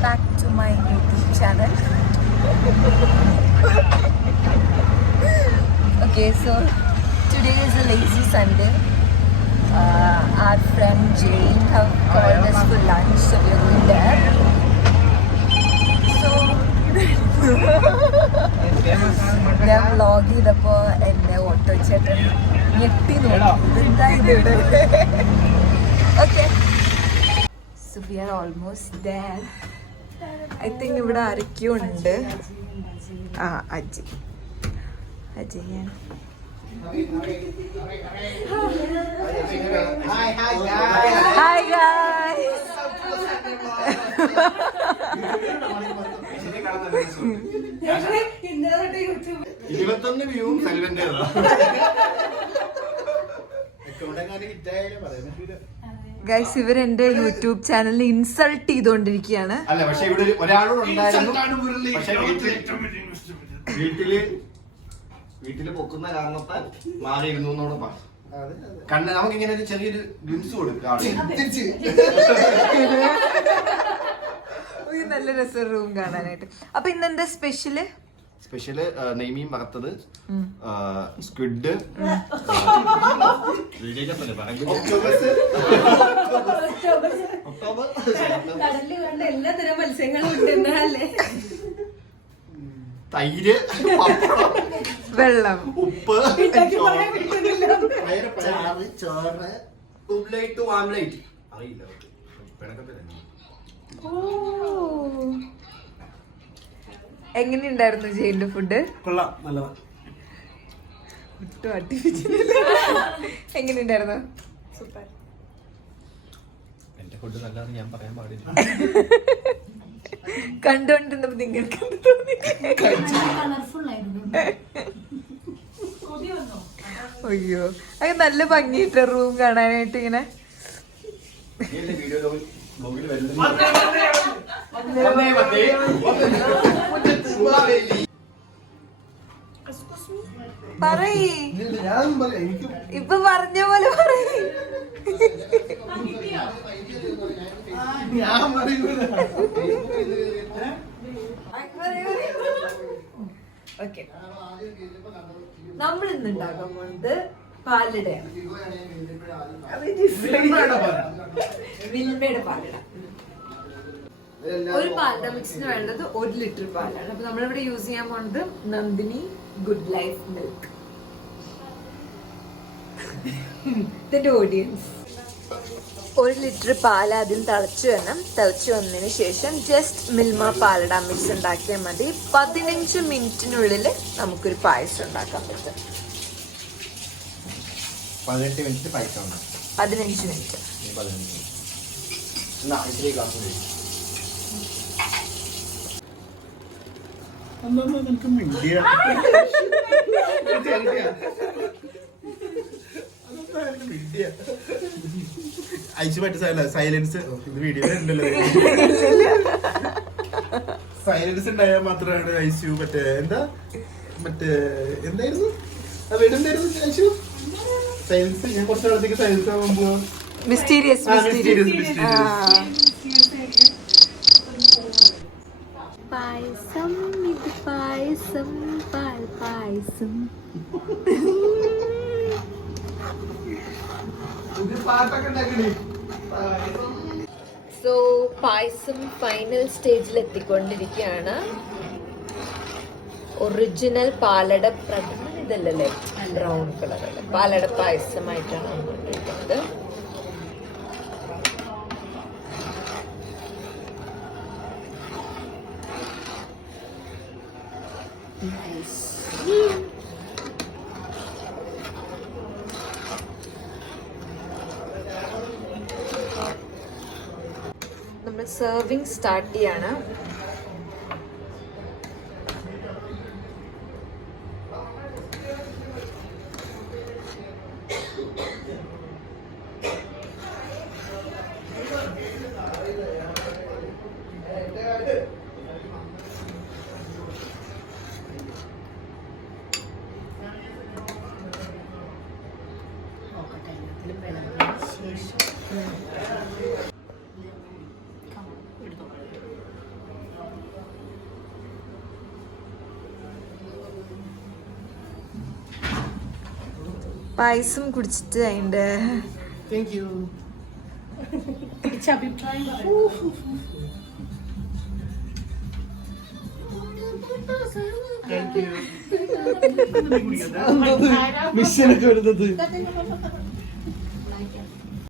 back to my YouTube channel. Okay, so today is a lazy Sunday. Our friend Jane have called us for lunch, so we are going there. So ഞാൻ vlog ചെയ്തപ്പോൾ എന്നെ auto ചേട്ടൻ ഞെട്ടി നോക്കി എന്താ ഇത്. Okay, so we are almost there. I think ഇവിടെ ആരൊക്കെയോ ഉണ്ട്. ആ, അജയ് ഞാൻ ഹായ് ഗായ്സ്. 21 വ്യൂവും സൈലന്റ് ഗൈസ്, ഇവർ എന്റെ യൂട്യൂബ് ചാനലിൽ ഇൻസൾട്ട് ചെയ്തോണ്ടിരിക്കുകയാണ്. അല്ല, പക്ഷെ ഇവിടെ ഒരാളോട് ഉണ്ടായിരുന്നു. പക്ഷെ വീട്ടില് പൊക്കുന്ന കാരണത്താൽ മാറിയിരുന്നു എന്നോട് പറഞ്ഞു. കണ്ണ് നമുക്കിങ്ങനെ ഒരു ചെറിയൊരു ഗ്ലിംസ് കൊടുക്കാം. നല്ല രസം റൂം കാണാനായിട്ട്. അപ്പൊ ഇന്നെന്താ സ്പെഷ്യല്? നെയ്മീൻ വറുത്തത്, സ്ക്വിഡ്, എല്ലാത്തരം മത്സ്യങ്ങളും ഉണ്ടെന്നല്ലേ. തൈര്, വെള്ളം, ഉപ്പ്, ചോറ്, ഓംലേറ്റ് അറിയില്ല. എങ്ങനെയുണ്ടായിരുന്നു ജയിലിന്റെ ഫുഡ്? കൊള്ളാം, നല്ലതാ. എങ്ങനെയുണ്ടായിരുന്നു? സൂപ്പർ. എന്റെ ഫുഡ് നല്ലതാണ് ഞാൻ പറയാൻ പാടില്ല. കണ്ടോണ്ടിരുന്നപ്പോ നിങ്ങൾക്ക് അയ്യോ, അത് നല്ല ഭംഗിയിട്ട റൂം കാണാനായിട്ട്. ഇങ്ങനെ പറയ്, ഇപ്പൊ പറഞ്ഞ പോലെ പറയ്. ഓക്കെ, നമ്മൾ ഇന്ന് ഉണ്ടാക്കാൻ പോകുന്നത് പാലടയാണ്. വിൽമയുടെ പാലട. ഒരു പാലട മിക്സിന് വേണ്ടത് 1 ലിറ്റർ പാലാണ്. അപ്പൊ നമ്മളിവിടെ യൂസ് ചെയ്യാൻ പോകുന്നത് നന്ദിനി ഗുഡ് ലൈഫ് മിൽക്ക്. ഇതിന്റെ ഓഡിയൻസ് 1 ലിറ്റർ പാൽ ആദ്യം തിളച്ചു വന്നതിന് ശേഷം ജസ്റ്റ് മിൽമ പാലട മിക്സ് ഉണ്ടാക്കിയാൽ മതി. 15 മിനിറ്റിനുള്ളിൽ നമുക്കൊരു പായസം ഉണ്ടാക്കാൻ പറ്റും. 18 മിനിറ്റ് പായസം. 15 മിനിറ്റ്. സൈലൻസ് വീഡിയോ സൈലൻസ് ഉണ്ടായാൽ മാത്രമാണ് ഐസ്യു. എന്തായിരുന്നു ഐസ്യു? സൈലൻസ് ഞാൻ കുറച്ച് നാളത്തേക്ക് സൈലൻസ് ആകുമ്പോ മിസ്റ്റീരിയസ് പായസം, ഇത് പായസം, പാൽ പായസം. സോ പായസം ഫൈനൽ സ്റ്റേജിൽ എത്തിക്കൊണ്ടിരിക്കുകയാണ്. ഒറിജിനൽ പാലട പ്രഥമൻ ഇതല്ലേ, ബ്രൗൺ കളറുള്ള പാലട പായസമായിട്ടാണ് വന്നിരിക്കുന്നത്. നമ്മൾ സെർവിങ് സ്റ്റാർട്ട് ചെയ്യാണ്. പായസം കുടിച്ചിട്ട് അതിന്റെ താങ്ക് യു. മിഷനൊക്കെ വരുന്നത്